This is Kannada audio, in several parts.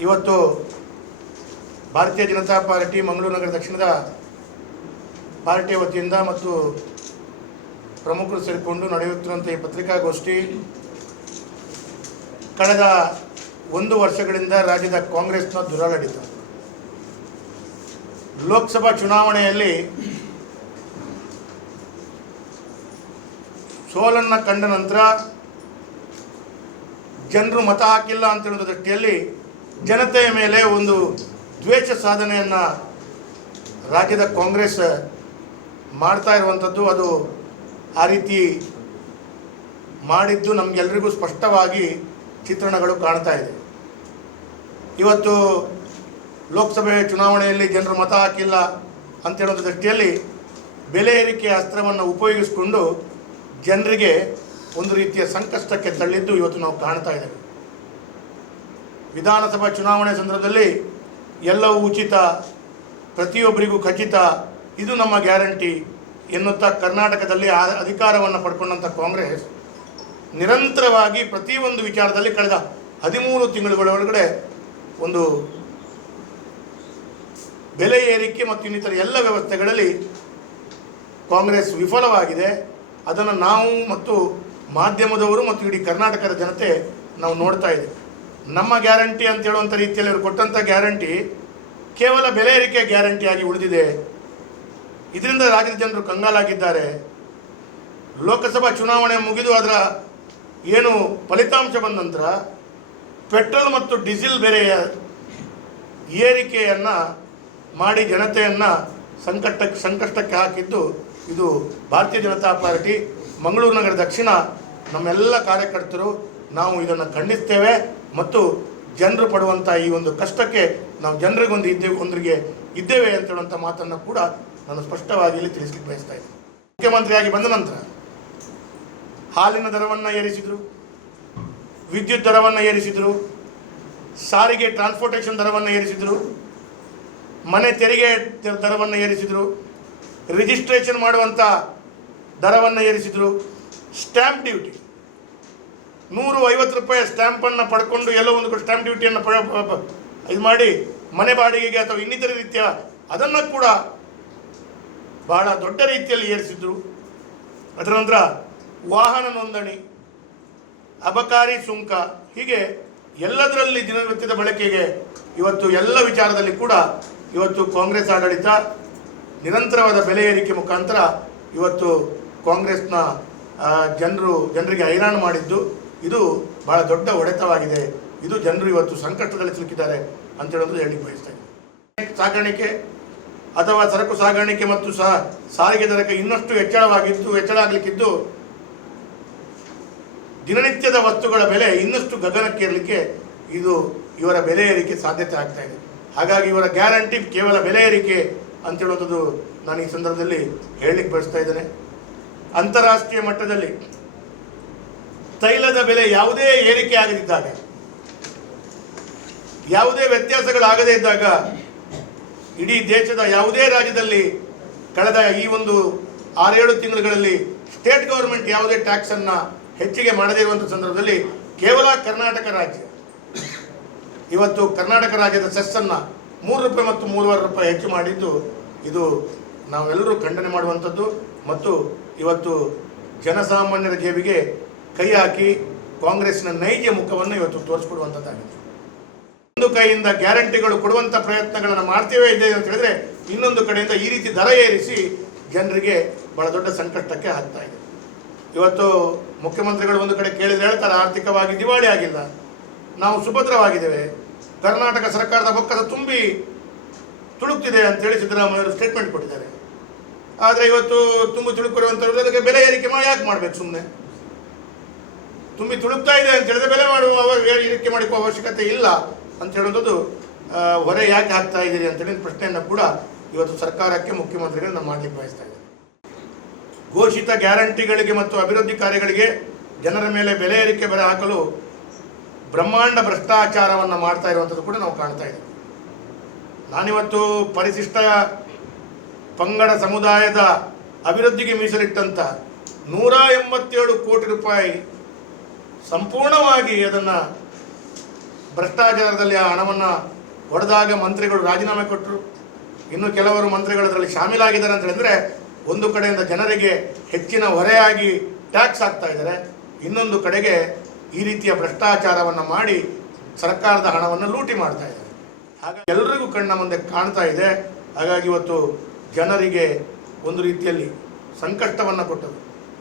ಇವತ್ತು ಭಾರತೀಯ ಜನತಾ ಪಾರ್ಟಿ ಮಂಗಳೂರು ನಗರ ದಕ್ಷಿಣದ ಪಾರ್ಟಿ ವತಿಯಿಂದ ಮತ್ತು ಪ್ರಮುಖರು ಸೇರಿಕೊಂಡು ನಡೆಯುತ್ತಿರುವಂಥ ಈ ಪತ್ರಿಕಾಗೋಷ್ಠಿ ಕಳೆದ ಒಂದು ವರ್ಷಗಳಿಂದ ರಾಜ್ಯದ ಕಾಂಗ್ರೆಸ್ನ ದುರಾಡಳಿತ. ಲೋಕಸಭಾ ಚುನಾವಣೆಯಲ್ಲಿ ಸೋಲನ್ನು ಕಂಡ ನಂತರ ಜನರು ಮತ ಹಾಕಿಲ್ಲ ಅಂತ ಹೇಳೋ ದೃಷ್ಟಿಯಲ್ಲಿ ಜನತೆಯ ಮೇಲೆ ಒಂದು ದ್ವೇಷ ಸಾಧನೆಯನ್ನು ರಾಜ್ಯದ ಕಾಂಗ್ರೆಸ್ ಮಾಡ್ತಾ ಇರುವಂಥದ್ದು, ಅದು ಆ ರೀತಿ ಮಾಡಿದ್ದು ನಮಗೆಲ್ಲರಿಗೂ ಸ್ಪಷ್ಟವಾಗಿ ಚಿತ್ರಣಗಳು ಕಾಣ್ತಾ ಇದೆ. ಇವತ್ತು ಲೋಕಸಭೆ ಚುನಾವಣೆಯಲ್ಲಿ ಜನರು ಮತ ಹಾಕಿಲ್ಲ ಅಂತ ಹೇಳೋ ದೃಷ್ಟಿಯಲ್ಲಿ ಬೆಲೆ ಏರಿಕೆ ಅಸ್ತ್ರವನ್ನು ಉಪಯೋಗಿಸಿಕೊಂಡು ಜನರಿಗೆ ಒಂದು ರೀತಿಯ ಸಂಕಷ್ಟಕ್ಕೆ ತಳ್ಳಿದ್ದು ಇವತ್ತು ನಾವು ಕಾಣ್ತಾ ಇದ್ದೇವೆ. ವಿಧಾನಸಭಾ ಚುನಾವಣೆ ಸಂದರ್ಭದಲ್ಲಿ ಎಲ್ಲವೂ ಉಚಿತ, ಪ್ರತಿಯೊಬ್ಬರಿಗೂ ಖಚಿತ. ಇದು ನಮ್ಮ ಗ್ಯಾರಂಟಿ ಎನ್ನುತ್ತಾ ಕರ್ನಾಟಕದಲ್ಲಿ ಅಧಿಕಾರವನ್ನು ಪಡ್ಕೊಂಡಂಥ ಕಾಂಗ್ರೆಸ್. ನಿರಂತರವಾಗಿ ಪ್ರತಿಯೊಂದು ವಿಚಾರದಲ್ಲಿ ಕಳೆದ ಹದಿಮೂರು ತಿಂಗಳುಗಳ ಒಳಗಡೆ ಒಂದು ಬೆಲೆ ಏರಿಕೆ ಮತ್ತು ಇನ್ನಿತರ ಎಲ್ಲ ವ್ಯವಸ್ಥೆಗಳಲ್ಲಿ ಕಾಂಗ್ರೆಸ್ ವಿಫಲವಾಗಿದೆ. ಅದನ್ನು ನಾವು ಮತ್ತು ಮಾಧ್ಯಮದವರು ಮತ್ತು ಇಡೀ ಕರ್ನಾಟಕದ ಜನತೆ ನಾವು ನೋಡ್ತಾ ಇದ್ದೇವೆ. ನಮ್ಮ ಗ್ಯಾರಂಟಿ ಅಂತ ಹೇಳುವಂಥ ರೀತಿಯಲ್ಲಿ ಅವರು ಕೊಟ್ಟಂಥ ಗ್ಯಾರಂಟಿ ಕೇವಲ ಬೆಲೆ ಏರಿಕೆ ಗ್ಯಾರಂಟಿಯಾಗಿ ಉಳಿದಿದೆ. ಇದರಿಂದ ರಾಜ್ಯದ ಜನರು ಕಂಗಾಲಾಗಿದ್ದಾರೆ. ಲೋಕಸಭಾ ಚುನಾವಣೆ ಮುಗಿದು ಅದರ ಏನು ಫಲಿತಾಂಶ ಬಂದ ನಂತರ ಪೆಟ್ರೋಲ್ ಮತ್ತು ಡೀಸೆಲ್ ಬೆಲೆಯ ಏರಿಕೆಯನ್ನು ಮಾಡಿ ಜನತೆಯನ್ನು ಸಂಕಟಕ್ಕೆ ಸಂಕಷ್ಟಕ್ಕೆ ಹಾಕಿದ್ದು ಇದು ಭಾರತೀಯ ಜನತಾ ಪಾರ್ಟಿ, ಮಂಗಳೂರು ನಗರ ದಕ್ಷಿಣ, ನಮ್ಮೆಲ್ಲ ಕಾರ್ಯಕರ್ತರು ನಾವು ಇದನ್ನು ಖಂಡಿಸ್ತೇವೆ. ಮತ್ತು ಜನರು ಪಡುವಂಥ ಈ ಒಂದು ಕಷ್ಟಕ್ಕೆ ನಾವು ಜನರಿಗೊಂದು ಇದ್ದೇವೆ, ಒಂದರಿಗೆ ಇದ್ದೇವೆ ಅಂತ ಹೇಳುವಂಥ ಮಾತನ್ನು ಕೂಡ ನಾನು ಸ್ಪಷ್ಟವಾಗಿ ಇಲ್ಲಿ ತಿಳಿಸ್ಲಿಕ್ಕೆ ಬಯಸ್ತಾ ಇದ್ದೀನಿ. ಮುಖ್ಯಮಂತ್ರಿಯಾಗಿ ಬಂದ ನಂತರ ಹಾಲಿನ ದರವನ್ನು ಏರಿಸಿದರು, ವಿದ್ಯುತ್ ದರವನ್ನು ಏರಿಸಿದರು, ಸಾರಿಗೆ ಟ್ರಾನ್ಸ್ಪೋರ್ಟೇಷನ್ ದರವನ್ನು ಏರಿಸಿದರು, ಮನೆ ತೆರಿಗೆ ದರವನ್ನು ಏರಿಸಿದರು ರಿಜಿಸ್ಟ್ರೇಷನ್ ಮಾಡುವಂಥ ದರವನ್ನು ಏರಿಸಿದರು ಸ್ಟ್ಯಾಂಪ್ ಡ್ಯೂಟಿ ನೂರು ಐವತ್ತು ರೂಪಾಯಿ ಸ್ಟ್ಯಾಂಪನ್ನು ಪಡ್ಕೊಂಡು ಎಲ್ಲೋ ಒಂದು ಕಡೆ ಸ್ಟ್ಯಾಂಪ್ ಡ್ಯೂಟಿಯನ್ನು ಪ ಪ- ಪ- ಇದು ಮಾಡಿ ಮನೆ ಬಾಡಿಗೆಗೆ ಅಥವಾ ಇನ್ನಿತರ ರೀತಿಯ ಅದನ್ನು ಕೂಡ ಬಹಳ ದೊಡ್ಡ ರೀತಿಯಲ್ಲಿ ಏರಿಸಿದ್ರು. ಅದರ ನಂತರ ವಾಹನ ನೋಂದಣಿ, ಅಬಕಾರಿ ಸುಂಕ, ಹೀಗೆ ಎಲ್ಲದರಲ್ಲಿ ದಿನನಿತ್ಯದ ಬಳಕೆಗೆ ಇವತ್ತು ಎಲ್ಲ ವಿಚಾರದಲ್ಲಿ ಕೂಡ ಇವತ್ತು ಕಾಂಗ್ರೆಸ್ ಆಡಳಿತ ನಿರಂತರವಾದ ಬೆಲೆ ಏರಿಕೆ ಮುಖಾಂತರ ಇವತ್ತು ಕಾಂಗ್ರೆಸ್ನ ಜನರು, ಜನರಿಗೆ ಹೈರಾಣ ಮಾಡಿದ್ದು. ಇದು ಬಹಳ ದೊಡ್ಡ ಒಡೆತವಾಗಿದೆ ಇದು ಜನರು ಇವತ್ತು ಸಂಕಷ್ಟದಲ್ಲಿ ಸಿಲುಕಿದ್ದಾರೆ ಅಂತ ಹೇಳೋದು ಹೇಳಿ ಬಯಸ್ತಾ ಸಾಗಾಣಿಕೆ ಅಥವಾ ಸರಕು ಸಾಗಾಣಿಕೆ ಮತ್ತು ಸಹ ಸಾರಿಗೆ ದರಕ್ಕೆ ಇನ್ನಷ್ಟು ಹೆಚ್ಚಳವಾಗಿದ್ದು ಹೆಚ್ಚಳ ಆಗಲಿಕ್ಕಿದ್ದು ದಿನನಿತ್ಯದ ವಸ್ತುಗಳ ಬೆಲೆ ಇನ್ನಷ್ಟು ಗಗನಕ್ಕೇರಲಿಕ್ಕೆ ಇದು ಇವರ ಬೆಲೆ ಏರಿಕೆ ಸಾಧ್ಯತೆ ಆಗ್ತಾ ಇದೆ. ಹಾಗಾಗಿ ಇವರ ಗ್ಯಾರಂಟಿ ಕೇವಲ ಬೆಲೆ ಏರಿಕೆ ಅಂತ ಹೇಳುವಂಥದ್ದು ನಾನು ಈ ಸಂದರ್ಭದಲ್ಲಿ ಹೇಳಲಿಕ್ಕೆ ಬಯಸ್ತಾ ಇದ್ದೇನೆ. ಅಂತಾರಾಷ್ಟ್ರೀಯ ಮಟ್ಟದಲ್ಲಿ ತೈಲದ ಬೆಲೆ ಯಾವುದೇ ಏರಿಕೆ ಆಗದಿದ್ದಾಗ, ಯಾವುದೇ ವ್ಯತ್ಯಾಸಗಳಾಗದೇ ಇದ್ದಾಗ ಇಡೀ ದೇಶದ ಯಾವುದೇ ರಾಜ್ಯದಲ್ಲಿ ಕಳೆದ ಈ ಒಂದು ಆರೇಳು ತಿಂಗಳುಗಳಲ್ಲಿ ಸ್ಟೇಟ್ ಗೌರ್ಮೆಂಟ್ ಯಾವುದೇ ಟ್ಯಾಕ್ಸನ್ನು ಹೆಚ್ಚಿಗೆ ಮಾಡದೇ ಇರುವಂಥ ಸಂದರ್ಭದಲ್ಲಿ ಕೇವಲ ಕರ್ನಾಟಕ ರಾಜ್ಯ. ಇವತ್ತು ಕರ್ನಾಟಕ ರಾಜ್ಯದ ಸೆಸ್ಸನ್ನು ಮೂರು ರೂಪಾಯಿ ಮತ್ತು ಮೂರುವರೆ ರೂಪಾಯಿ ಹೆಚ್ಚು ಮಾಡಿದ್ದು ಇದು ನಾವೆಲ್ಲರೂ ಖಂಡನೆ ಮಾಡುವಂಥದ್ದು. ಮತ್ತು ಇವತ್ತು ಜನಸಾಮಾನ್ಯರ ಜೇಬಿಗೆ ಕೈ ಹಾಕಿ ಕಾಂಗ್ರೆಸ್ನ ನೈಜ ಮುಖವನ್ನು ಇವತ್ತು ತೋರಿಸ್ಕೊಡುವಂಥದ್ದಾಗಿದೆ. ಒಂದು ಕೈಯಿಂದ ಗ್ಯಾರಂಟಿಗಳು ಕೊಡುವಂಥ ಪ್ರಯತ್ನಗಳನ್ನು ಮಾಡ್ತೇವೆ ಇದೆ ಅಂತ ಹೇಳಿದ್ರೆ ಇನ್ನೊಂದು ಕಡೆಯಿಂದ ಈ ರೀತಿ ದರ ಏರಿಸಿ ಜನರಿಗೆ ಬಹಳ ದೊಡ್ಡ ಸಂಕಷ್ಟಕ್ಕೆ ಹಾಕ್ತಾ ಇದೆ. ಇವತ್ತು ಮುಖ್ಯಮಂತ್ರಿಗಳು ಒಂದು ಕಡೆ ಕೇಳಿದ್ರೆ ಹೇಳ್ತಾರೆ, ಆರ್ಥಿಕವಾಗಿ ದಿವಾಳಿ ಆಗಿಲ್ಲ. ನಾವು ಸುಭದ್ರವಾಗಿದ್ದೇವೆ. ಕರ್ನಾಟಕ ಸರ್ಕಾರದ ಬೊಕ್ಕದ ತುಂಬಿ ತುಳುಕ್ತಿದೆ ಅಂತೇಳಿ ಸಿದ್ದರಾಮಯ್ಯವರು ಸ್ಟೇಟ್ಮೆಂಟ್ ಕೊಟ್ಟಿದ್ದಾರೆ. ಆದರೆ ಇವತ್ತು ತುಂಬು ತುಳುಕಿರುವಂಥವ್ರು ಅದಕ್ಕೆ ಬೆಲೆ ಏರಿಕೆ ಮಾಡಿ ಯಾಕೆ ಮಾಡಬೇಕು ಸುಮ್ಮನೆ ತುಂಬಿ ತುಳುಕ್ತಾ ಇದೆ ಅಂತ ಹೇಳಿದ್ರೆ ಬೆಲೆ ಮಾಡುವ ಏರಿಕೆ ಮಾಡಿಕೋ ಅವಶ್ಯಕತೆ ಇಲ್ಲ ಅಂತ ಹೇಳುವಂಥದ್ದು ಹೊರೆ ಯಾಕೆ ಹಾಕ್ತಾ ಇದ್ದೀರಿ ಅಂತೇಳಿ ಪ್ರಶ್ನೆಯನ್ನು ಕೂಡ ಇವತ್ತು ಸರ್ಕಾರಕ್ಕೆ ಮುಖ್ಯಮಂತ್ರಿಗಳು ನಮ್ಮ ಮಾಡಲಿಕ್ಕೆ ಬಯಸ್ತಾ ಇದ್ದಾರೆ. ಘೋಷಿತ ಗ್ಯಾರಂಟಿಗಳಿಗೆ ಮತ್ತು ಅಭಿವೃದ್ಧಿ ಕಾರ್ಯಗಳಿಗೆ ಜನರ ಮೇಲೆ ಬೆಲೆ ಏರಿಕೆ ಬೆಲೆ ಹಾಕಲು ಬ್ರಹ್ಮಾಂಡ ಭ್ರಷ್ಟಾಚಾರವನ್ನು ಮಾಡ್ತಾ ಇರುವಂಥದ್ದು ಕೂಡ ನಾವು ಕಾಣ್ತಾ ಇದ್ದೀವಿ. ನಾನಿವತ್ತು ಪರಿಶಿಷ್ಟ ಪಂಗಡ ಸಮುದಾಯದ ಅಭಿವೃದ್ಧಿಗೆ ಮೀಸಲಿಟ್ಟಂಥ ನೂರ ಎಂಬತ್ತೇಳು ಕೋಟಿ ರೂಪಾಯಿ ಸಂಪೂರ್ಣವಾಗಿ ಅದನ್ನು ಭ್ರಷ್ಟಾಚಾರದಲ್ಲಿ ಆ ಹಣವನ್ನು ಹೊಡೆದಾಗ ಮಂತ್ರಿಗಳು ರಾಜೀನಾಮೆ ಕೊಟ್ಟರು ಇನ್ನು ಕೆಲವರು ಮಂತ್ರಿಗಳು ಅದರಲ್ಲಿ ಶಾಮೀಲಾಗಿದ್ದಾರೆ ಅಂತ ಹೇಳಿದ್ರೆ ಒಂದು ಕಡೆಯಿಂದ ಜನರಿಗೆ ಹೆಚ್ಚಿನ ಹೊರೆಯಾಗಿ ಟ್ಯಾಕ್ಸ್ ಆಗ್ತಾ ಇದ್ದಾರೆ. ಇನ್ನೊಂದು ಕಡೆಗೆ ಈ ರೀತಿಯ ಭ್ರಷ್ಟಾಚಾರವನ್ನು ಮಾಡಿ ಸರ್ಕಾರದ ಹಣವನ್ನು ಲೂಟಿ ಮಾಡ್ತಾ ಇದ್ದಾರೆ. ಹಾಗಾಗಿ ಎಲ್ಲರಿಗೂ ಕಣ್ಣ ಮುಂದೆ ಕಾಣ್ತಾ ಇದೆ. ಹಾಗಾಗಿ ಇವತ್ತು ಜನರಿಗೆ ಒಂದು ರೀತಿಯಲ್ಲಿ ಸಂಕಷ್ಟವನ್ನು ಕೊಟ್ಟರು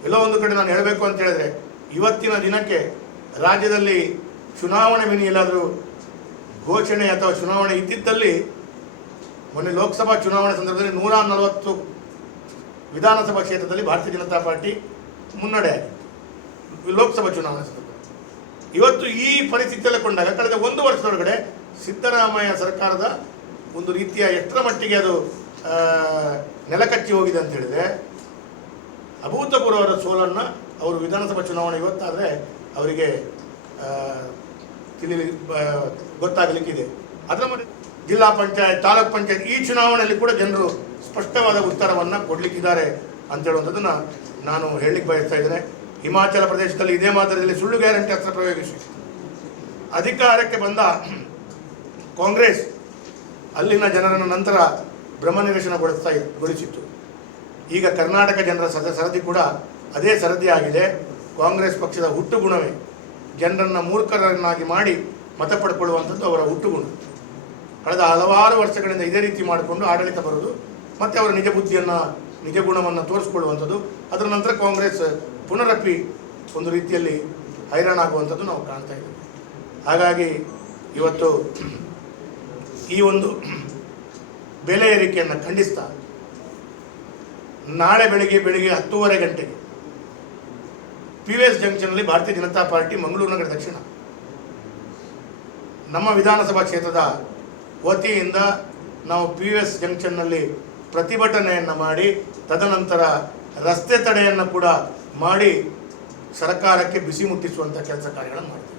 ಎಲ್ಲೋ ಒಂದು ಕಡೆ ನಾನು ಹೇಳಬೇಕು ಅಂತ ಹೇಳಿದ್ರೆ ಇವತ್ತಿನ ದಿನಕ್ಕೆ ರಾಜ್ಯದಲ್ಲಿ ಚುನಾವಣೆ ಮಿನಿ ಎಲ್ಲಾದರೂ ಘೋಷಣೆ ಅಥವಾ ಚುನಾವಣೆ ಇದ್ದಿದ್ದಲ್ಲಿ ಮೊನ್ನೆ ಲೋಕಸಭಾ ಚುನಾವಣೆ ಸಂದರ್ಭದಲ್ಲಿ ನೂರ ನಲವತ್ತು ವಿಧಾನಸಭಾ ಕ್ಷೇತ್ರದಲ್ಲಿ ಭಾರತೀಯ ಜನತಾ ಪಾರ್ಟಿ ಮುನ್ನಡೆ ಲೋಕಸಭಾ ಚುನಾವಣೆ ಸಂದರ್ಭ. ಇವತ್ತು ಈ ಪರಿಸ್ಥಿತಿಯಲ್ಲಿ ಕೊಂಡಾಗ ಕಳೆದ ಒಂದು ವರ್ಷದೊಳಗಡೆ ಸಿದ್ದರಾಮಯ್ಯ ಸರ್ಕಾರದ ಒಂದು ರೀತಿಯ ಎಷ್ಟರ ಮಟ್ಟಿಗೆ ಅದು ನೆಲಕಚ್ಚಿ ಹೋಗಿದೆ ಅಂತ ಹೇಳಿದ್ರೆ ಅಭೂತಪೂರ್ವದ ಸೋಲನ್ನು ಅವರು ವಿಧಾನಸಭಾ ಚುನಾವಣೆ ಇವತ್ತಾದರೆ ಅವರಿಗೆ ತಿಳಿ ಗೊತ್ತಾಗಲಿಕ್ಕಿದೆ. ಅದರ ಮೇಲೆ ಜಿಲ್ಲಾ ಪಂಚಾಯತ್, ತಾಲೂಕ್ ಪಂಚಾಯತ್ ಈ ಚುನಾವಣೆಯಲ್ಲಿ ಕೂಡ ಜನರು ಸ್ಪಷ್ಟವಾದ ಉತ್ತರವನ್ನು ಕೊಡಲಿಕ್ಕಿದ್ದಾರೆ ಅಂತ ಹೇಳುವಂಥದ್ದನ್ನು ನಾನು ಹೇಳಲಿಕ್ಕೆ ಬಯಸ್ತಾ ಇದ್ದೇನೆ. ಹಿಮಾಚಲ ಪ್ರದೇಶದಲ್ಲಿ ಇದೇ ಮಾದರಿಯಲ್ಲಿ ಸುಳ್ಳು ಗ್ಯಾರಂಟಿ ಅಸ್ತ್ರ ಪ್ರಯೋಗಿಸಿ. ಅಧಿಕಾರಕ್ಕೆ ಬಂದ ಕಾಂಗ್ರೆಸ್ ಅಲ್ಲಿನ ಜನರನ್ನು ನಂತರ ಭ್ರಮನಿವೇಶನಗೊಳಿಸ್ತಾ ಗೊಳಿಸಿತ್ತು. ಈಗ ಕರ್ನಾಟಕ ಜನರ ಸರದಿ ಕೂಡ ಅದೇ ಸರದಿಯಾಗಿದೆ ಕಾಂಗ್ರೆಸ್ ಪಕ್ಷದ ಹುಟ್ಟು ಗುಣವೇ ಜನರನ್ನು ಮೂರ್ಖರನ್ನಾಗಿ ಮಾಡಿ ಮತ ಪಡ್ಕೊಳ್ಳುವಂಥದ್ದು ಅವರ ಹುಟ್ಟು ಗುಣ ಕಳೆದ ಹಲವಾರು ವರ್ಷಗಳಿಂದ ಇದೇ ರೀತಿ ಮಾಡಿಕೊಂಡು ಆಡಳಿತ ಬರೋದು ಮತ್ತು ಅವರ ನಿಜ ಬುದ್ಧಿಯನ್ನು, ನಿಜ ಗುಣವನ್ನು ತೋರಿಸ್ಕೊಳ್ಳುವಂಥದ್ದು, ಅದರ ನಂತರ ಕಾಂಗ್ರೆಸ್ ಪುನರಪ್ಪಿ ಒಂದು ರೀತಿಯಲ್ಲಿ ಹೈರಾಣಾಗುವಂಥದ್ದು ನಾವು ಕಾಣ್ತಾ ಇದ್ದೀವಿ. ಹಾಗಾಗಿ ಇವತ್ತು ಈ ಒಂದು ಬೆಲೆ ಏರಿಕೆಯನ್ನು ಖಂಡಿಸ್ತಾ ನಾಳೆ ಬೆಳಿಗ್ಗೆ ಬೆಳಿಗ್ಗೆ ಹತ್ತೂವರೆ ಗಂಟೆಗೆ ಪಿ ವಿ ಎಸ್ ಜಂಕ್ಷನ್ನಲ್ಲಿ ಭಾರತೀಯ ಜನತಾ ಪಾರ್ಟಿ ಮಂಗಳೂರು ನಗರ ದಕ್ಷಿಣ. ನಮ್ಮ ವಿಧಾನಸಭಾ ಕ್ಷೇತ್ರದ ವತಿಯಿಂದ ನಾವು ಪಿ ವಿ ಎಸ್ ಜಂಕ್ಷನ್ನಲ್ಲಿ ಪ್ರತಿಭಟನೆಯನ್ನು ಮಾಡಿ, ತದನಂತರ ರಸ್ತೆ ತಡೆಯನ್ನು ಕೂಡ ಮಾಡಿ ಸರ್ಕಾರಕ್ಕೆ ಬಿಸಿ ಮುಟ್ಟಿಸುವಂಥ ಕೆಲಸ ಕಾರ್ಯಗಳನ್ನು ಮಾಡ್ತೀವಿ.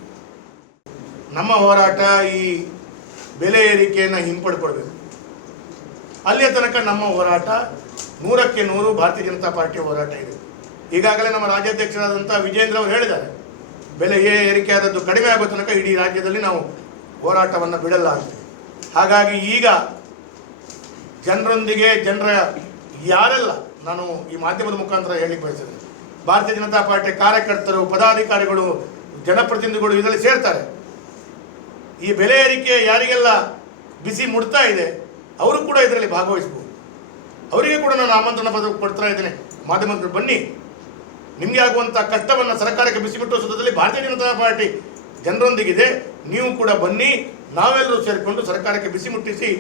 ನಮ್ಮ ಹೋರಾಟ ಈ ಬೆಲೆ ಏರಿಕೆಯನ್ನು ಹಿಂಪಡ್ಕೊಳ್ಬೇಕು. ಅಲ್ಲಿಯ ತನಕ ನಮ್ಮ ಹೋರಾಟ ನೂರಕ್ಕೆ ನೂರು ಭಾರತೀಯ ಜನತಾ ಪಾರ್ಟಿ ಹೋರಾಟ ಇದೆ. ಈಗಾಗಲೇ ನಮ್ಮ ರಾಜ್ಯಾಧ್ಯಕ್ಷರಾದಂಥ ವಿಜೇಂದ್ರ ಅವರು ಹೇಳಿದ್ದಾರೆ, ಬೆಲೆ ಏರಿಕೆ ಆದದ್ದು ಕಡಿಮೆ ಆಗೋ ತನಕ ಇಡೀ ರಾಜ್ಯದಲ್ಲಿ ನಾವು ಹೋರಾಟವನ್ನು ಅಂತ. ಹಾಗಾಗಿ ಈಗ ಜನರೊಂದಿಗೆ ಜನರ ಯಾರೆಲ್ಲ ನಾನು ಈ ಮಾಧ್ಯಮದ ಮುಖಾಂತರ ಹೇಳಿ ಬಯಸಿದೆ ಭಾರತೀಯ ಜನತಾ ಪಾರ್ಟಿ ಕಾರ್ಯಕರ್ತರು, ಪದಾಧಿಕಾರಿಗಳು, ಜನಪ್ರತಿನಿಧಿಗಳು ಇದರಲ್ಲಿ ಸೇರ್ತಾರೆ. ಈ ಬೆಲೆ ಏರಿಕೆ ಯಾರಿಗೆಲ್ಲ ಬಿಸಿ ಮುಡ್ತಾ ಇದೆ, ಅವರು ಕೂಡ ಇದರಲ್ಲಿ ಭಾಗವಹಿಸಬಹುದು. ಅವರಿಗೆ ಕೂಡ ನಾನು ಆಮಂತ್ರಣ ಪತ್ರ ಕೊಡ್ತಾ ಇದ್ದೇನೆ. ಮಾಧ್ಯಮದಲ್ಲಿ ಬನ್ನಿ. ನಿಮಗೆ ಆಗುವಂಥ ಕಷ್ಟವನ್ನು ಸರ್ಕಾರಕ್ಕೆ ಬಿಸಿಬಿಟ್ಟು ಸಂದರ್ಭದಲ್ಲಿ ಭಾರತೀಯ ಜನತಾ ಪಾರ್ಟಿ ಜನರೊಂದಿಗಿದೆ. ನೀವು ಕೂಡ ಬನ್ನಿ. ನಾವೆಲ್ಲರೂ ಸೇರಿಕೊಂಡು ಸರ್ಕಾರಕ್ಕೆ ಬಿಸಿ ಮುಟ್ಟಿಸಿ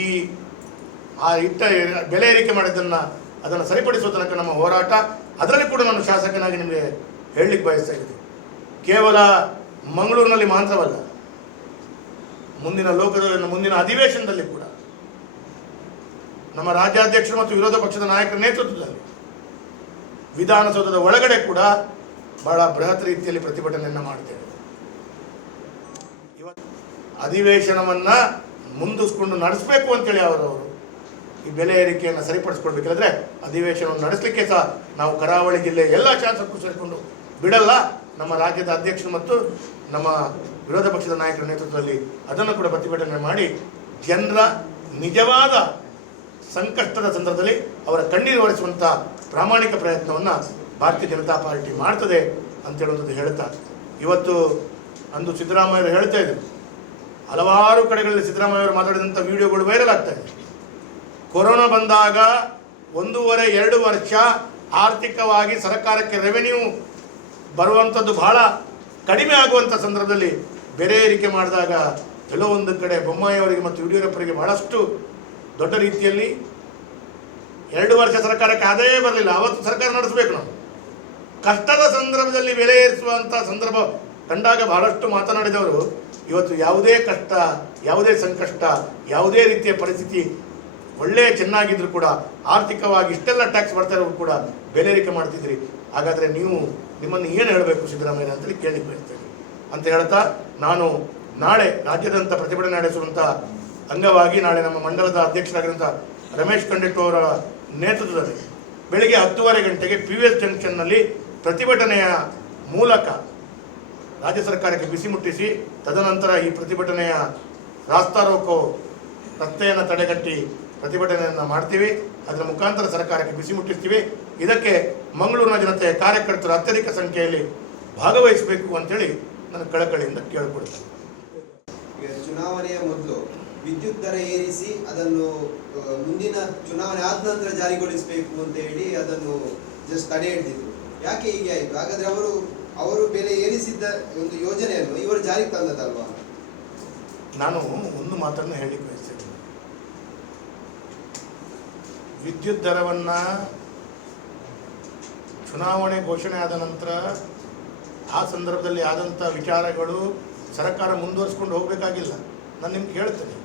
ಈ, ಆ ಇಟ್ಟ ಬೆಲೆ ಏರಿಕೆ ಮಾಡಿದ್ದನ್ನು ಅದನ್ನು ಸರಿಪಡಿಸುವ ತನಕ ನಮ್ಮ ಹೋರಾಟ. ಅದರಲ್ಲಿ ಕೂಡ ನಾನು ಶಾಸಕನಾಗಿ ನಿಮಗೆ ಹೇಳಲಿಕ್ಕೆ ಬಯಸ್ತಾ ಇದ್ದೀನಿ. ಕೇವಲ ಮಂಗಳೂರಿನಲ್ಲಿ ಮಾತ್ರವಲ್ಲ, ಮುಂದಿನ ಲೋಕದ ಮುಂದಿನ ಅಧಿವೇಶನದಲ್ಲಿ ಕೂಡ ನಮ್ಮ ರಾಜ್ಯಾಧ್ಯಕ್ಷರು ಮತ್ತು ವಿರೋಧ ಪಕ್ಷದ ನಾಯಕರ ನೇತೃತ್ವದಲ್ಲಿ ವಿಧಾನಸೌಧದ ಒಳಗಡೆ ಕೂಡ ಬಹಳ ಬೃಹತ್ ರೀತಿಯಲ್ಲಿ ಪ್ರತಿಭಟನೆಯನ್ನು ಮಾಡ್ತೇವೆ. ಇವತ್ತು ಅಧಿವೇಶನವನ್ನ ಮುಂದಿಸ್ಕೊಂಡು ನಡೆಸಬೇಕು ಅಂತೇಳಿ ಅವರವರು ಈ ಬೆಲೆ ಏರಿಕೆಯನ್ನು ಸರಿಪಡಿಸ್ಕೊಳ್ಬೇಕಿಲ್ಲದ್ರೆ ಅಧಿವೇಶನವನ್ನು ನಡೆಸಲಿಕ್ಕೆ ಸಹ ನಾವು ಕರಾವಳಿ ಜಿಲ್ಲೆ ಎಲ್ಲ ಶಾಸಕರು ಸೇರಿಕೊಂಡು ಬಿಡಲ್ಲ. ನಮ್ಮ ರಾಜ್ಯದ ಅಧ್ಯಕ್ಷರು ಮತ್ತು ನಮ್ಮ ವಿರೋಧ ಪಕ್ಷದ ನಾಯಕರ ನೇತೃತ್ವದಲ್ಲಿ ಅದನ್ನು ಕೂಡ ಪ್ರತಿಭಟನೆ ಮಾಡಿ ಜನರ ನಿಜವಾದ ಸಂಕಷ್ಟದ ಸಂದರ್ಭದಲ್ಲಿ ಅವರ ಕಣ್ಣೀರು ಒರೆಸುವಂಥ ಪ್ರಾಮಾಣಿಕ ಪ್ರಯತ್ನವನ್ನು ಭಾರತೀಯ ಜನತಾ ಪಾರ್ಟಿ ಮಾಡ್ತದೆ ಅಂತ ಹೇಳುವಂಥದ್ದು ಹೇಳ್ತಾ ಇವತ್ತು ಅಂದು ಸಿದ್ದರಾಮಯ್ಯರು ಹೇಳ್ತಾ ಇದ್ರು. ಹಲವಾರು ಕಡೆಗಳಲ್ಲಿ ಸಿದ್ದರಾಮಯ್ಯವರು ಮಾತಾಡಿದಂಥ ವಿಡಿಯೋಗಳು ವೈರಲ್ ಆಗ್ತಾ ಇದೆ ಕೊರೋನಾ ಬಂದಾಗ ಒಂದೂವರೆ, ಎರಡು ವರ್ಷ ಆರ್ಥಿಕವಾಗಿ ಸರ್ಕಾರಕ್ಕೆ ರೆವೆನ್ಯೂ ಬರುವಂಥದ್ದು ಬಹಳ ಕಡಿಮೆ ಆಗುವಂಥ ಸಂದರ್ಭದಲ್ಲಿ ಬೆಲೆ ಏರಿಕೆ ಮಾಡಿದಾಗ ಕೆಲವೊಂದು ಕಡೆ ಬೊಮ್ಮಾಯಿಯವರಿಗೆ ಮತ್ತು ಯಡಿಯೂರಪ್ಪರಿಗೆ ಬಹಳಷ್ಟು ದೊಡ್ಡ ರೀತಿಯಲ್ಲಿ ಎರಡು ವರ್ಷ ಸರ್ಕಾರಕ್ಕೆ ಆದಾಯ ಬರಲಿಲ್ಲ. ಅವತ್ತು ಸರ್ಕಾರ ನಡೆಸಬೇಕು ನಾವು. ಕಷ್ಟದ ಸಂದರ್ಭದಲ್ಲಿ ಬೆಲೆ ಏರಿಸುವಂಥ ಸಂದರ್ಭ ಕಂಡಾಗ ಬಹಳಷ್ಟು ಮಾತನಾಡಿದವರು, ಇವತ್ತು ಯಾವುದೇ ಕಷ್ಟ, ಯಾವುದೇ ಸಂಕಷ್ಟ, ಯಾವುದೇ ರೀತಿಯ ಪರಿಸ್ಥಿತಿ ಒಳ್ಳೆ ಚೆನ್ನಾಗಿದ್ರು ಕೂಡ, ಆರ್ಥಿಕವಾಗಿ ಇಷ್ಟೆಲ್ಲ ಟ್ಯಾಕ್ಸ್ ಬರ್ತಾ ಕೂಡ ಬೆಲೆ ಏರಿಕೆ ಮಾಡ್ತಿದ್ರಿ. ಹಾಗಾದರೆ ನೀವು ನಿಮ್ಮನ್ನು ಏನು ಹೇಳಬೇಕು ಸಿದ್ದರಾಮಯ್ಯ ಅಂತೇಳಿ ಕೇಳಿ ಬಯಸ್ತೇನೆ. ಅಂತ ಹೇಳ್ತಾ ನಾನು ನಾಳೆ ರಾಜ್ಯದಂತ ಪ್ರತಿಭಟನೆ ನಡೆಸುವಂಥ ಅಂಗವಾಗಿ ನಾಳೆ ನಮ್ಮ ಮಂಡಲದ ಅಧ್ಯಕ್ಷರಾಗಿರುವಂಥ ರಮೇಶ್ ಕಂಡೆಟ್ಟು ಅವರ ನೇತೃತ್ವದಲ್ಲಿ ಬೆಳಿಗ್ಗೆ ಹತ್ತುವರೆ ಗಂಟೆಗೆ ಪಿ ವಿ ಎಸ್ ಜಂಕ್ಷನ್ನಲ್ಲಿ ಪ್ರತಿಭಟನೆಯ ಮೂಲಕ ರಾಜ್ಯ ಸರ್ಕಾರಕ್ಕೆ ಬಿಸಿ ಮುಟ್ಟಿಸಿ, ತದನಂತರ ಈ ಪ್ರತಿಭಟನೆಯ ರಾಸ್ತಾರೋಕೋ ರಸ್ತೆಯನ್ನು ತಡೆಗಟ್ಟಿ ಪ್ರತಿಭಟನೆಯನ್ನು ಮಾಡ್ತೀವಿ. ಅದರ ಮುಖಾಂತರ ಸರ್ಕಾರಕ್ಕೆ ಬಿಸಿ ಮುಟ್ಟಿಸ್ತೀವಿ. ಇದಕ್ಕೆ ಮಂಗಳೂರಿನ ಜನತೆ ಕಾರ್ಯಕರ್ತರು ಅತ್ಯಧಿಕ ಸಂಖ್ಯೆಯಲ್ಲಿ ಭಾಗವಹಿಸಬೇಕು ಅಂತೇಳಿ ನನ್ನ ಕಳಕಳಿಯಿಂದ ಕೇಳಿಕೊಡ್ತೇನೆ ಈಗ ಚುನಾವಣೆಯ ಮೊದಲು ವಿದ್ಯುತ್ ದರ ಏರಿಸಿ ಅದನ್ನು ಮುಂದಿನ ಚುನಾವಣೆ ಆದ ನಂತರ ಜಾರಿಗೊಳಿಸಬೇಕು ಅಂತ ಹೇಳಿ ಅದನ್ನು ಜಸ್ಟ್ ತಡೆ ಹಿಡಿದಿದ್ರು ಯಾಕೆ ಹೀಗೆ ಆಯಿತು? ಹಾಗಾದ್ರೆ ಅವರು ಅವರು ಬೆಲೆ ಏರಿಸಿದ್ದ ಒಂದು ಯೋಜನೆಯನ್ನು ಇವರು ಜಾರಿಗೆ ತಂದದಲ್ವಾ ನಾನು ಒಂದು ಮಾತನ್ನು ಹೇಳಲಿಕ್ಕೆ ಬಯಸ್ತೇನೆ. ವಿದ್ಯುತ್ ದರವನ್ನು ಚುನಾವಣೆ ಘೋಷಣೆ ಆದ ನಂತರ ಆ ಸಂದರ್ಭದಲ್ಲಿ ಆದಂಥ ವಿಚಾರಗಳು ಸರ್ಕಾರ ಮುಂದುವರಿಸ್ಕೊಂಡು ಹೋಗಬೇಕಾಗಿಲ್ಲ. ನಾನು ನಿಮ್ಗೆ ಹೇಳ್ತೇನೆ.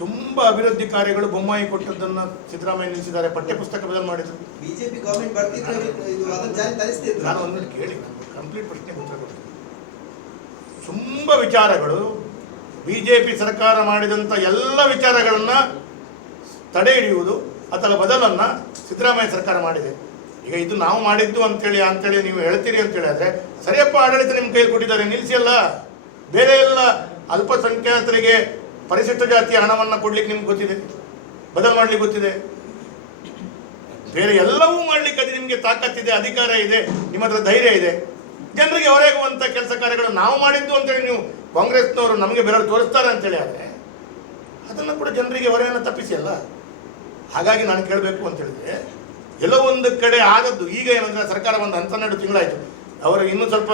ತುಂಬ ಅಭಿವೃದ್ಧಿ ಕಾರ್ಯಗಳು ಬೊಮ್ಮಾಯಿ ಕೊಟ್ಟದ್ದನ್ನು ಸಿದ್ದರಾಮಯ್ಯ ನಿಲ್ಲಿಸಿದ್ದಾರೆ. ಪಠ್ಯಪುಸ್ತಕ ಬದಲು ಮಾಡಿದ್ರು. ಬಿಜೆಪಿ ಗವರ್ಮೆಂಟ್ ನಾನು ಒಂದು ಕೇಳಿ ಕಂಪ್ಲೀಟ್ ಪ್ರಶ್ನೆ ಉತ್ತರ ಕೊಡ್ತೀನಿ. ತುಂಬ ವಿಚಾರಗಳು. ಬಿ ಜೆ ಪಿ ಸರ್ಕಾರ ಮಾಡಿದಂಥ ಎಲ್ಲ ವಿಚಾರಗಳನ್ನು ತಡೆ ಹಿಡಿಯುವುದು ಅಥವಾ ಬದಲನ್ನು ಸಿದ್ದರಾಮಯ್ಯ ಸರ್ಕಾರ ಮಾಡಿದೆ. ಈಗ ಇದು ನಾವು ಮಾಡಿದ್ದು ಅಂತೇಳಿ ಅಂತೇಳಿ ನೀವು ಹೇಳ್ತೀರಿ ಅಂತೇಳಿ ಆದರೆ ಸರಿಯಪ್ಪ ಆಡಳಿತ ನಿಮ್ಮ ಕೈಯಲ್ಲಿ ಕೊಟ್ಟಿದ್ದಾರೆ ನಿಲ್ಲಿಸಿ ಅಲ್ಲ. ಬೇರೆ ಎಲ್ಲ ಅಲ್ಪಸಂಖ್ಯಾತರಿಗೆ ಪರಿಶಿಷ್ಟ ಜಾತಿಯ ಹಣವನ್ನು ಕೊಡ್ಲಿಕ್ಕೆ ನಿಮ್ಗೆ ಗೊತ್ತಿದೆ? ಬದಲು ಮಾಡ್ಲಿಕ್ಕೆ ಗೊತ್ತಿದೆ? ಬೇರೆ ಎಲ್ಲವೂ ಮಾಡ್ಲಿಕ್ಕೆ ಅದು ನಿಮಗೆ ತಾಕತ್ತಿದೆ ಅಧಿಕಾರ ಇದೆ, ನಿಮ್ಮ ಹತ್ರ ಧೈರ್ಯ ಇದೆ. ಜನರಿಗೆ ಹೊರಗುವಂಥ ಕೆಲಸ ಕಾರ್ಯಗಳು ನಾವು ಮಾಡಿದ್ದು ಅಂತೇಳಿ ನೀವು ಕಾಂಗ್ರೆಸ್ನವರು ನಮಗೆ ಬೆರಳು ತೋರಿಸ್ತಾರೆ ಅಂತೇಳಿ ಆದರೆ ಅದನ್ನು ಕೂಡ ಜನರಿಗೆ ಹೊರೆಯನ್ನು ತಪ್ಪಿಸಿ ಅಲ್ಲ? ಹಾಗಾಗಿ ನಾನು ಕೇಳಬೇಕು ಅಂತ ಹೇಳಿದ್ರೆ, ಎಲ್ಲೋ ಒಂದು ಕಡೆ ಆದದ್ದು, ಈಗ ಏನಂದ್ರೆ ಸರ್ಕಾರ ಒಂದು ಹನ್ನೆರಡು ತಿಂಗಳಾಯಿತು. ಅವರು ಇನ್ನೂ ಸ್ವಲ್ಪ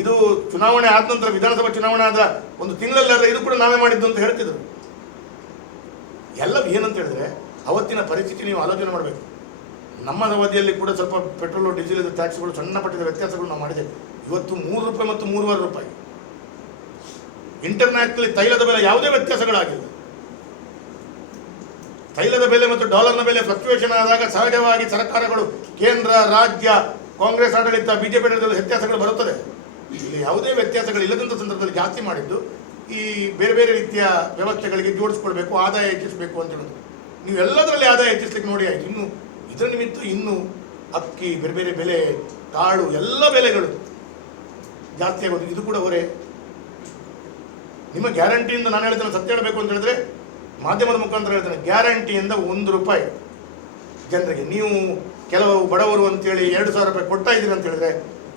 ಇದು ಚುನಾವಣೆ ಆದ ನಂತರ, ವಿಧಾನಸಭಾ ಚುನಾವಣೆ ಆದ ಒಂದು ತಿಂಗಳಲ್ಲಾದ್ರೆ ಇದು ಕೂಡ ನಾವೇ ಮಾಡಿದ್ದು ಅಂತ ಹೇಳ್ತಿದ್ರು. ಎಲ್ಲ ಏನಂತ ಹೇಳಿದ್ರೆ, ಅವತ್ತಿನ ಪರಿಸ್ಥಿತಿ ನೀವು ಆಲೋಚನೆ ಮಾಡಬೇಕು. ನಮ್ಮ ಅವಧಿಯಲ್ಲಿ ಕೂಡ ಸ್ವಲ್ಪ ಪೆಟ್ರೋಲು, ಡೀಸೆಲ್ ಟ್ಯಾಕ್ಸ್ಗಳು ಸಣ್ಣ ಪಟ್ಟಿದ ವ್ಯತ್ಯಾಸಗಳು ನಾವು ಮಾಡಿದ್ದೇವೆ ಇವತ್ತು ಮೂರು ರೂಪಾಯಿ ಮತ್ತು ಮೂರುವರೆ ರೂಪಾಯಿ. ಇಂಟರ್ನ್ಯಾಷನಲ್ ತೈಲದ ಬೆಲೆ ಯಾವುದೇ ವ್ಯತ್ಯಾಸಗಳಾಗಿದೆ ತೈಲದ ಬೆಲೆ ಮತ್ತು ಡಾಲರ್ನ ಬೆಲೆ ಫ್ಲಕ್ಚುಯೇಷನ್ ಆದಾಗ ಸಹಜವಾಗಿ ಸರ್ಕಾರಗಳು ಕೇಂದ್ರ, ರಾಜ್ಯ ಕಾಂಗ್ರೆಸ್ ಆಡಳಿತ ಬಿಜೆಪಿ ಆಡಳಿತದಲ್ಲಿ ವ್ಯತ್ಯಾಸಗಳು ಬರುತ್ತದೆ. ಇಲ್ಲಿ ಯಾವುದೇ ವ್ಯತ್ಯಾಸಗಳು ಇಲ್ಲದಂಥ ಸಂದರ್ಭದಲ್ಲಿ ಜಾಸ್ತಿ ಮಾಡಿದ್ದು ಈ ಬೇರೆ ಬೇರೆ ರೀತಿಯ ವ್ಯವಸ್ಥೆಗಳಿಗೆ ಜೋಡಿಸ್ಕೊಳ್ಬೇಕು, ಆದಾಯ ಹೆಚ್ಚಿಸಬೇಕು ಅಂತ ಹೇಳೋದು. ನೀವು ಎಲ್ಲದರಲ್ಲಿ ಆದಾಯ ಹೆಚ್ಚಿಸ್ಲಿಕ್ಕೆ ನೋಡಿ ಆಯ್ತು. ಇನ್ನು ಇದರ ನಿಮಿತ್ತ ಇನ್ನು ಅಕ್ಕಿ, ಬೇರೆ ಬೇರೆ ಬೆಲೆ, ಕಾಳು, ಎಲ್ಲ ಬೆಲೆಗಳು ಜಾಸ್ತಿ ಆಗೋದು. ಇದು ಕೂಡ ಹೊರೆ ನಿಮ್ಮ ಗ್ಯಾರಂಟಿಯಿಂದ ನಾನು ಹೇಳ್ತೇನೆ ಸತ್ಯ ಹೇಳಬೇಕು ಅಂತ ಹೇಳಿದ್ರೆ ಮಾಧ್ಯಮದ ಮುಖಾಂತರ ಹೇಳ್ತೇನೆ. ಗ್ಯಾರಂಟಿಯಿಂದ ಒಂದು ರೂಪಾಯಿ. ಜನರಿಗೆ ನೀವು ಕೆಲವು ಬಡವರು ಅಂತೇಳಿ ಎರಡು ಸಾವಿರ ರೂಪಾಯಿ ಕೊಡ್ತಾ ಇದ್ದೀರಿ ಅಂತ ಹೇಳಿದ್ರೆ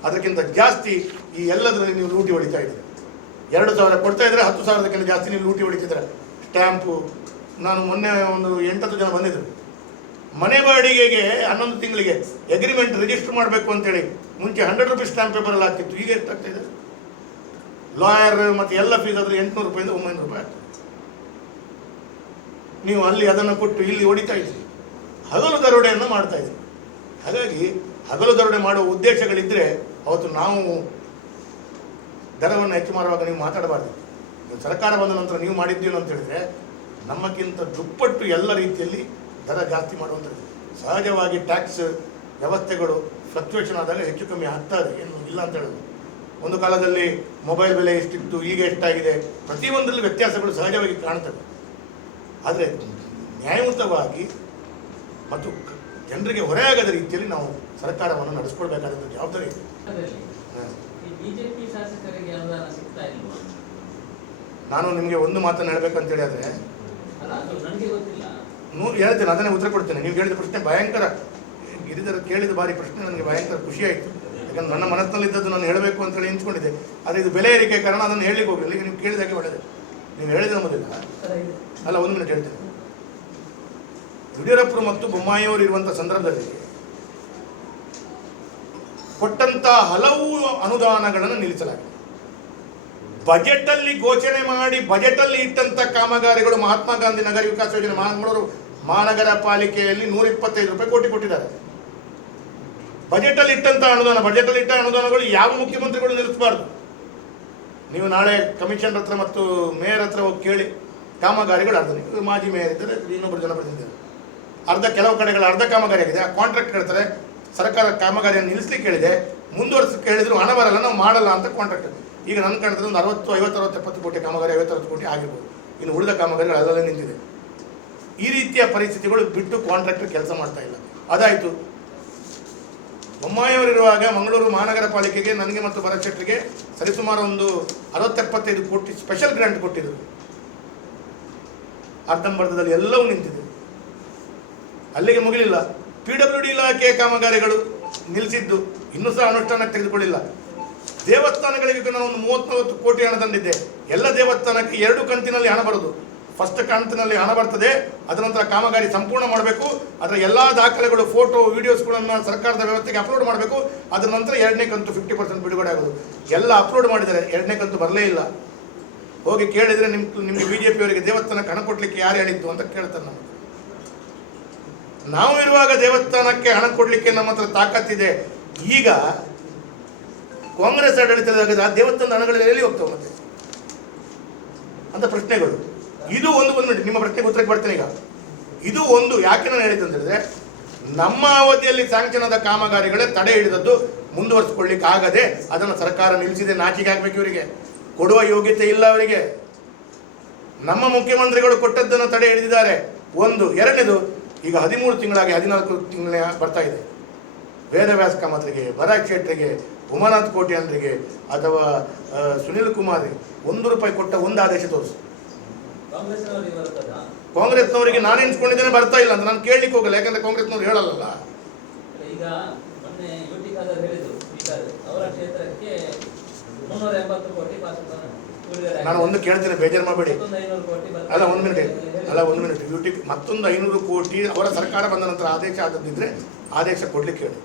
ಅದಕ್ಕಿಂತ ಜಾಸ್ತಿ ಈ ಎಲ್ಲದರಲ್ಲಿ ನೀವು ಲೂಟಿ ಹೊಡಿತಾ ಇದ್ದೀರಿ. ಎರಡು ಸಾವಿರ ಕೊಡ್ತಾ ಇದ್ರೆ ಹತ್ತು ಸಾವಿರದಕ್ಕಿಂತ ಜಾಸ್ತಿ ನೀವು ಲೂಟಿ ಹೊಡಿತಿದ್ರೆ ಸ್ಟ್ಯಾಂಪು. ನಾನು ಮೊನ್ನೆ ಒಂದು ಎಂಟತ್ತು ಜನ ಬಂದಿದ್ರು ಮನೆ ಬಾಡಿಗೆಗೆ ಹನ್ನೊಂದು ತಿಂಗಳಿಗೆ ಅಗ್ರಿಮೆಂಟ್ ರಿಜಿಸ್ಟರ್ ಮಾಡಬೇಕು ಅಂತೇಳಿ ಮುಂಚೆ ಹಂಡ್ರೆಡ್ ರುಪೀಸ್ ಸ್ಟ್ಯಾಂಪ್ ಪೇಪರಲ್ಲಿ ಆಗ್ತಿತ್ತು ಈಗ ಎಷ್ಟಾಗ್ತಾ ಇದೆ? ಲಾಯರ್ ಮತ್ತು ಎಲ್ಲ ಫೀಸ್ ಆದರೆ ಎಂಟುನೂರು ರೂಪಾಯಿಂದ ಒಂಬೈನೂರು ರೂಪಾಯಿ ಆಗ್ತದೆ ನೀವು ಅಲ್ಲಿ ಅದನ್ನು ಕೊಟ್ಟು ಇಲ್ಲಿ ಹೊಡಿತಾ ಇದ್ದೀರಿ. ಹಗಲು ದರೋಡೆಯನ್ನು ಮಾಡ್ತಾ ಇದ್ದೀರಿ. ಹಾಗಾಗಿ ಹಗಲು ದರೋಡೆ ಮಾಡುವ ಉದ್ದೇಶಗಳಿದ್ದರೆ ಅವತ್ತು ನಾವು ದರವನ್ನು ಹೆಚ್ಚು ಮಾಡುವಾಗ ನೀವು ಮಾತಾಡಬಾರ್ದು. ಸರ್ಕಾರ ಬಂದ ನಂತರ ನೀವು ಮಾಡಿದ್ದೀವಿ ಅಂತ ಹೇಳಿದ್ರೆ ನಮ್ಮಕ್ಕಿಂತ ದುಪ್ಪಟ್ಟು ಎಲ್ಲ ರೀತಿಯಲ್ಲಿ ದರ ಜಾಸ್ತಿ ಮಾಡುವಂಥದ್ದು. ಸಹಜವಾಗಿ ಟ್ಯಾಕ್ಸ್ ವ್ಯವಸ್ಥೆಗಳು ಫ್ಲಕ್ಚುಯೇಷನ್ ಆದಾಗ ಹೆಚ್ಚು ಕಮ್ಮಿ ಆಗ್ತಾ ಇದೆ. ಏನು ಇಲ್ಲ ಅಂತ ಹೇಳೋದು. ಒಂದು ಕಾಲದಲ್ಲಿ ಮೊಬೈಲ್ ಬೆಲೆ ಎಷ್ಟಿತ್ತು, ಈಗ ಎಷ್ಟಾಗಿದೆ? ಪ್ರತಿಯೊಂದರಲ್ಲಿ ವ್ಯತ್ಯಾಸಗಳು ಸಹಜವಾಗಿ ಕಾಣ್ತವೆ. ಆದರೆ ನ್ಯಾಯಯುತವಾಗಿ ಮತ್ತು ಜನರಿಗೆ ಹೊರೆಯಾಗದ ರೀತಿಯಲ್ಲಿ ನಾವು ಸರ್ಕಾರವನ್ನು ನಡೆಸ್ಕೊಳ್ಬೇಕಾದಂಥ ಜವಾಬ್ದಾರಿ ಇದೆ. ನಾನು ನಿಮಗೆ ಒಂದು ಮಾತನ್ನು ಅಂತ ಗೊತ್ತಿಲ್ಲ. ನೂರು ಹೇಳ್ತೇನೆ ಅದನ್ನೇ ಉತ್ತರ ಕೊಡ್ತೇನೆ. ನೀವು ಕೇಳಿದ ಪ್ರಶ್ನೆ ಭಯಂಕರ. ಗಿರಿಧರ ಕೇಳಿದ ಬಾರಿ ಪ್ರಶ್ನೆ ನನಗೆ ಭಯಂಕರ ಖುಷಿ ಆಯಿತು. ಯಾಕಂದ್ರೆ ನನ್ನ ಮನಸ್ಸಿನಲ್ಲಿದ್ದದ್ದು ನಾನು ಹೇಳಬೇಕು ಅಂತೇಳಿ ಎಂಚ್ಕೊಂಡಿದ್ದೆ ಆದರೆ ಇದು ಬೆಲೆ ಏರಿಕೆ ಕಾರಣ ಅದನ್ನು ಹೇಳಲಿಕ್ಕೆ ಹೋಗಲಿಲ್ಲ. ಈಗ ನೀವು ಕೇಳಿದಾಗೆ ಒಳ್ಳೆಯದು ನೀವು ಹೇಳಿದ ಮೊದಲ ಅಲ್ಲ ಒಂದು ಮಿನಿಟ್ ಹೇಳ್ತೇನೆ. ಯಡಿಯೂರಪ್ಪರು ಮತ್ತು ಬೊಮ್ಮಾಯಿಯವರು ಇರುವಂಥ ಸಂದರ್ಭದಲ್ಲಿ ಕೊಟ್ಟಂತ ಹಲವು ಅನುದಾನಗಳನ್ನು ನಿಲ್ಲಿಸಲಾಗಿದೆ. ಬಜೆಟ್ ಅಲ್ಲಿ ಘೋಷಣೆ ಮಾಡಿ ಬಜೆಟ್ ಅಲ್ಲಿ ಇಟ್ಟಂತ ಕಾಮಗಾರಿಗಳು ಮಹಾತ್ಮ ಗಾಂಧಿ ನಗರ ವಿಕಾಸ ಯೋಜನೆ ಮಂಗಳೂರು ಮಹಾನಗರ ಪಾಲಿಕೆಯಲ್ಲಿ ನೂರ ಇಪ್ಪತ್ತೈದು ರೂಪಾಯಿ ಕೋಟಿ ಕೊಟ್ಟಿದ್ದಾರೆ. ಬಜೆಟ್ ಅಲ್ಲಿ ಇಟ್ಟಂತ ಅನುದಾನ ಬಜೆಟ್ ಅಲ್ಲಿ ಇಟ್ಟ ಅನುದಾನಗಳು ಯಾವ ಮುಖ್ಯಮಂತ್ರಿಗಳು ನಿಲ್ಲಿಸಬಾರ್ದು? ನೀವು ನಾಳೆ ಕಮಿಷನ್ ಹತ್ರ ಮತ್ತು ಮೇಯರ್ ಹತ್ರ ಹೋಗಿ ಕೇಳಿ ಕಾಮಗಾರಿಗಳು ಅರ್ಧ ಮಾಜಿ ಮೇಯರ್ ಇದ್ದಾರೆ, ಇನ್ನೊಬ್ಬರು ಜನಪ್ರತಿನಿಧಿಗಳು ಅರ್ಧ ಕೆಲವು ಕಡೆಗಳ ಅರ್ಧ ಕಾಮಗಾರಿ ಆಗಿದೆ ಆ ಕಾಂಟ್ರಾಕ್ಟ್ ಹೇಳ್ತಾರೆ, ಸರ್ಕಾರ ಕಾಮಗಾರಿಯನ್ನು ನಿಲ್ಲಿಸ್ಲಿಕ್ಕೆ ಹೇಳಿದೆ ಮುಂದುವರ್ಸಕ್ಕೆ ಹೇಳಿದ್ರು ಹಣ ಬರಲ್ಲ, ನಾವು ಮಾಡಲ್ಲ ಅಂತ ಕಾಂಟ್ರಾಕ್ಟ್ ಈಗ ನನ್ನ ಕಾಣ್ತದೆ ಒಂದು ಅರವತ್ತು, ಐವತ್ತು, ಅರವತ್ತು, ಎಪ್ಪತ್ತು ಕೋಟಿ ಕಾಮಗಾರಿ, ಐವತ್ತು, ಅರವತ್ತು ಕೋಟಿ ಆಗಿರ್ಬೋದು. ಇನ್ನು ಉಳಿದ ಕಾಮಗಾರಿಗಳು ಅದರಲ್ಲೇ ನಿಂತಿದೆ. ಈ ರೀತಿಯ ಪರಿಸ್ಥಿತಿಗಳು ಬಿಟ್ಟು ಕಾಂಟ್ರಾಕ್ಟರ್ ಕೆಲಸ ಮಾಡ್ತಾ ಇಲ್ಲ. ಅದಾಯಿತು. ಬೊಮ್ಮಾಯಿಯವರಿರುವಾಗ ಮಂಗಳೂರು ಮಹಾನಗರ ಪಾಲಿಕೆಗೆ, ನನಗೆ ಮತ್ತು ಭರತ್ ಶೆಟ್ಟರಿಗೆ ಸರಿಸುಮಾರು ಒಂದು ಅರವತ್ತೆಪ್ಪತ್ತೈದು ಕೋಟಿ ಸ್ಪೆಷಲ್ ಗ್ರಾಂಟ್ ಕೊಟ್ಟಿದ್ದರು ಅರ್ಧಂಬರ್ಧದಲ್ಲಿ ಎಲ್ಲವೂ ನಿಂತಿದೆ. ಅಲ್ಲಿಗೆ ಮುಗಿಲಿಲ್ಲ. ಪಿ ಡಬ್ಲ್ಯೂ ಡಿ ಇಲಾಖೆಯ ಕಾಮಗಾರಿಗಳು ನಿಲ್ಲಿಸಿದ್ದು ಇನ್ನೂ ಸಹ ಅನುಷ್ಠಾನಕ್ಕೆ ತೆಗೆದುಕೊಳ್ಳಿಲ್ಲ. ದೇವಸ್ಥಾನಗಳಿಗೆ ನಾನು ಒಂದು ಮೂವತ್ತು ಕೋಟಿ ಹಣ ತಂದಿದ್ದೆ. ಎಲ್ಲ ದೇವಸ್ಥಾನಕ್ಕೆ ಎರಡು ಕಂತಿನಲ್ಲಿ ಹಣ ಬರೋದು. ಫಸ್ಟ್ ಕಂತಿನಲ್ಲಿ ಹಣ ಬರ್ತದೆ ಅದರ ನಂತರ ಕಾಮಗಾರಿ ಸಂಪೂರ್ಣ ಮಾಡಬೇಕು, ಅದರ ಎಲ್ಲ ದಾಖಲೆಗಳು ಫೋಟೋ ವೀಡಿಯೋಸ್ಗಳನ್ನು ಸರ್ಕಾರದ ವ್ಯವಸ್ಥೆಗೆ ಅಪ್ಲೋಡ್ ಮಾಡಬೇಕು, ಅದರ ನಂತರ ಎರಡನೇ ಕಂತು ಫಿಫ್ಟಿ ಪರ್ಸೆಂಟ್ ಬಿಡುಗಡೆ ಆಗೋದು. ಎಲ್ಲ ಅಪ್ಲೋಡ್ ಮಾಡಿದ್ದಾರೆ, ಎರಡನೇ ಕಂತು ಬರಲೇ ಇಲ್ಲ. ಹೋಗಿ ಕೇಳಿದರೆ ನಿಮ್ಮ ನಿಮಗೆ ಬಿ ಜೆ ಪಿಯವರಿಗೆ ದೇವಸ್ಥಾನಕ್ಕೆ ಹಣ ಕೊಡಲಿಕ್ಕೆ ಯಾರು ಹೇಳಿದ್ದು ಅಂತ ಕೇಳ್ತಾರೆ ನಮ್ಮ ನಾವು ಇರುವಾಗ ದೇವಸ್ಥಾನಕ್ಕೆ ಹಣ ಕೊಡಲಿಕ್ಕೆ ನಮ್ಮ ಹತ್ರ ತಾಕತ್ತಿದೆ ಈಗ ಕಾಂಗ್ರೆಸ್ ಆಡಳಿತದಾಗ ದೇವಸ್ಥಾನದ ಹಣಗಳೆಲ್ಲ ಎಲ್ಲಿ ಹೋಗ್ತವೆ ಮತ್ತೆ? ಅಂತ ಪ್ರಶ್ನೆಗಳು. ಇದು ಒಂದು ಒಂದು ನಿಮ್ಮ ಪ್ರಶ್ನೆಗೆ ಉತ್ತರಕ್ಕೆ ಬರ್ತೇನೆ ಈಗ. ಇದು ಒಂದು. ಯಾಕೆ ನಾನು ಹೇಳಿದ್ದು ಹೇಳಿದ್ರೆ ನಮ್ಮ ಅವಧಿಯಲ್ಲಿ ಸ್ಯಾಂಕ್ಷನ್ ಆದ ಕಾಮಗಾರಿಗಳೇ ತಡೆ ಹಿಡಿದದ್ದು ಮುಂದುವರಿಸಿಕೊಳ್ಳಿಕ್ಕೆ ಆಗದೆ ಅದನ್ನು ಸರ್ಕಾರ ನಿಲ್ಲಿಸಿದೆ. ನಾಚಿಕೆ ಆಗ್ಬೇಕು ಇವರಿಗೆ. ಕೊಡುವ ಯೋಗ್ಯತೆ ಇಲ್ಲ ಅವರಿಗೆ. ನಮ್ಮ ಮುಖ್ಯಮಂತ್ರಿಗಳು ಕೊಟ್ಟದ್ದನ್ನು ತಡೆ ಹಿಡಿದಿದ್ದಾರೆ. ಒಂದು. ಎರಡನೇದು ಈಗ ಹದಿಮೂರು ತಿಂಗಳಾಗಿ ಹದಿನಾಲ್ಕು ತಿಂಗಳ ಬರ್ತಾ ಇದೆ. ವೇದವ್ಯಾಸ ಕಾಮತ್ರಿಗೆ ಬರ ಶೆಟ್ಟರಿಗೆ ಉಮಾನಾಥ್ ಕೋಟ್ಯಾನ್ರಿಗೆ ಅಥವಾ ಸುನಿಲ್ ಕುಮಾರ್ ಒಂದು ರೂಪಾಯಿ ಕೊಟ್ಟ ಒಂದು ಆದೇಶ ತೋರಿಸು. ಕಾಂಗ್ರೆಸ್ನವರಿಗೆ ನಾನು ಎನ್ಸ್ಕೊಂಡಿದ್ದೇನೆ ಬರ್ತಾ ಇಲ್ಲ ಅಂತ. ನಾನು ಕೇಳಲಿಕ್ಕೆ ಹೋಗಲ್ಲ ಯಾಕಂದ್ರೆ ಕಾಂಗ್ರೆಸ್ನವ್ರು ಹೇಳಲ್ಲ ಈಗ ಮೊನ್ನೆ ಹೇಳಿದ್ರು ಅವರ ಕ್ಷೇತ್ರಕ್ಕೆ ನಾನು ಒಂದು ಕೇಳ್ತೇನೆ ಬೇಜಾರು ಮಾಡಬೇಡಿ. ಅಲ್ಲ ಒಂದು ಮಿನಿಟ್ ಅಲ್ಲ, ಒಂದು ಮಿನಿಟ್ ಯೂಟಿ ಮತ್ತೊಂದು ಐನೂರು ಕೋಟಿ ಅವರ ಸರ್ಕಾರ ಬಂದ ನಂತರ ಆದೇಶ ಆದದ್ದಿದ್ರೆ ಆದೇಶ ಕೊಡ್ಲಿಕ್ಕೆ ಹೇಳಿ.